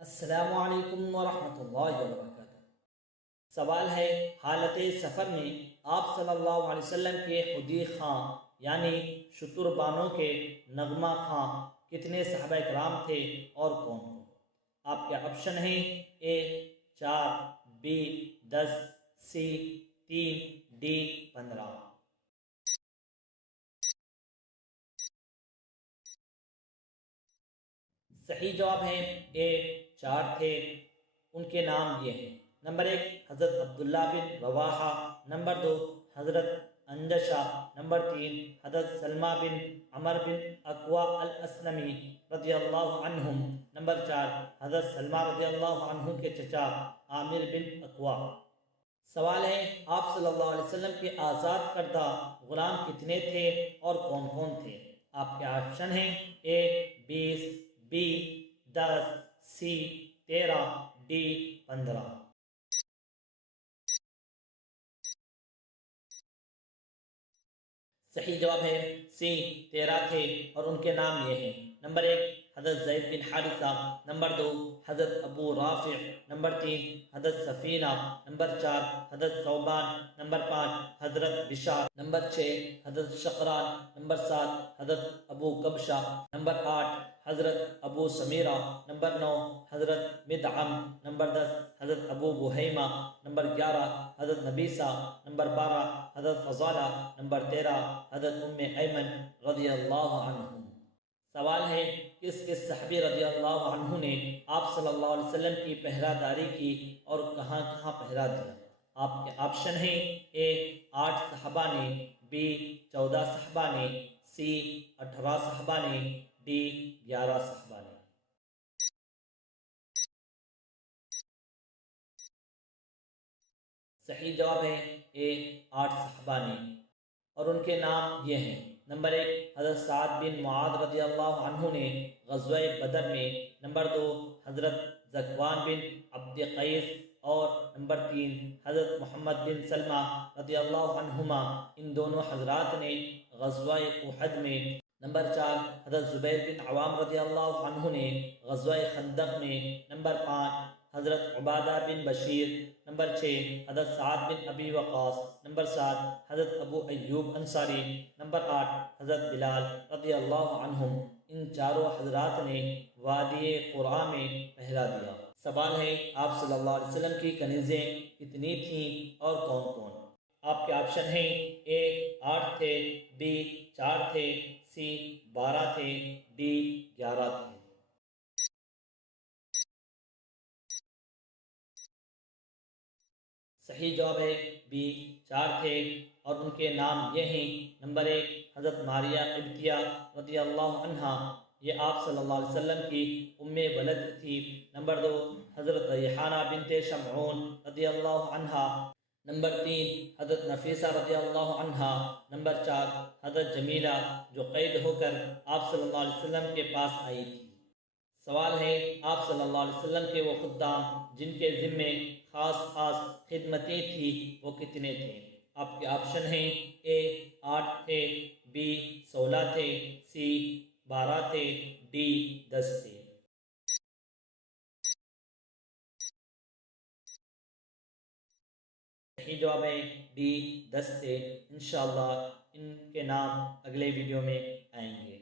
السلام علیکم ورحمۃ اللہ وبرکاتہ۔ سوال ہے، حالت سفر میں آپ صلی اللہ علیہ وسلم کے خودی خاں یعنی شتر بانوں کے نغمہ خاں کتنے صحابہ کرام تھے اور کون کون؟ آپ کے آپشن ہیں: اے 4، بی 10، سی 3، ڈی 15۔ صحیح جواب ہے اے 4 تھے۔ ان کے نام یہ ہیں: نمبر 1 حضرت عبداللہ بن رواحہ، نمبر 2 حضرت انجشہ، نمبر 3 حضرت سلمہ بن عمر بن اکوا الاسلمی رضی اللہ عنہم، نمبر 4 حضرت سلمہ رضی اللہ عنہ کے چچا عامر بن اکوا۔ سوال ہے، آپ صلی اللہ علیہ وسلم کے آزاد کردہ غلام کتنے تھے اور کون کون تھے؟ آپ کے آپشن ہیں: اے 20، بی 10، سی 13، ڈی 15۔ صحیح جواب ہے سی 13 تھے اور ان کے نام یہ ہیں: نمبر 1 حضرت زید بن حارثہ، نمبر 2 حضرت ابو رافع، نمبر 3 حضرت سفینہ، نمبر 4 حضرت ثوبان، نمبر 5 حضرت بشار، نمبر 6 حضرت شقران، نمبر 7 حضرت ابو کبشہ، نمبر 8 حضرت ابو سمیرہ، نمبر 9 حضرت مدعم، نمبر 10 حضرت ابو بحیمہ، نمبر 11 حضرت نبیسہ، نمبر 12 حضرت فضالہ، نمبر 13 حضرت ام ایمن رضی اللہ عنہ۔ سوال ہے، کس کس صحابی رضی اللہ عنہ نے آپ صلی اللہ علیہ وسلم کی پہرہ داری کی اور کہاں کہاں پہرہ دیا؟ آپ کے آپشن ہیں: اے 8 صحابہ نے، بی 14 صحابہ نے، سی 18 صحابہ نے، ڈی 11 صحابہ نے۔ صحیح جواب ہے اے 8 صحابہ نے اور ان کے نام یہ ہیں: نمبر 1 حضرت سعد بن معاذ رضی اللہ عنہ نے غزوہ بدر میں، نمبر 2 حضرت ذکوان بن عبد قیس، اور نمبر 3 حضرت محمد بن سلمہ رضی اللہ عنہما، ان دونوں حضرات نے غزوہ احد میں، نمبر 4 حضرت زبیر بن عوام رضی اللہ عنہ نے غزوہ خندق میں، نمبر 5 حضرت عبادہ بن بشیر، نمبر 6 حضرت سعد بن ابی وقاص، نمبر 7 حضرت ابو ایوب انصاری، نمبر 8 حضرت بلال رضی اللہ عنہم۔ ان چاروں حضرات نے وادی قرآ میں پہرہ دیا۔ سوال ہے، آپ صلی اللہ علیہ وسلم کی کنیزیں کتنی تھیں اور کون کون؟ آپ کے آپشن ہیں: اے 8 تھے، بی 4 تھے، سی 12 تھے، ڈی 11 تھے۔ صحیح جواب ہے بی 4 تھے اور ان کے نام یہ ہیں: نمبر 1 حضرت ماریہ قبطیہ رضی اللہ عنہا، یہ آپ صلی اللہ علیہ وسلم کی ام ولد تھی، نمبر 2 حضرت ریحانہ بنت شمعون رضی اللہ عنہا، نمبر 3 حضرت نفیسہ رضی اللہ عنہا، نمبر 4 حضرت جمیلہ جو قید ہو کر آپ صلی اللہ علیہ وسلم کے پاس آئی تھی۔ سوال ہے، آپ صلی اللہ علیہ وسلم کے وہ خدام جن کے ذمے خاص خدمتیں تھیں وہ کتنے تھے؟ آپ کے آپشن ہیں: اے 8 تھے، بی 16 تھے، سی 12 تھے، ڈی 10 تھے۔ صحیح جواب ہے ڈی 10 تھے۔ انشاءاللہ ان کے نام اگلے ویڈیو میں آئیں گے۔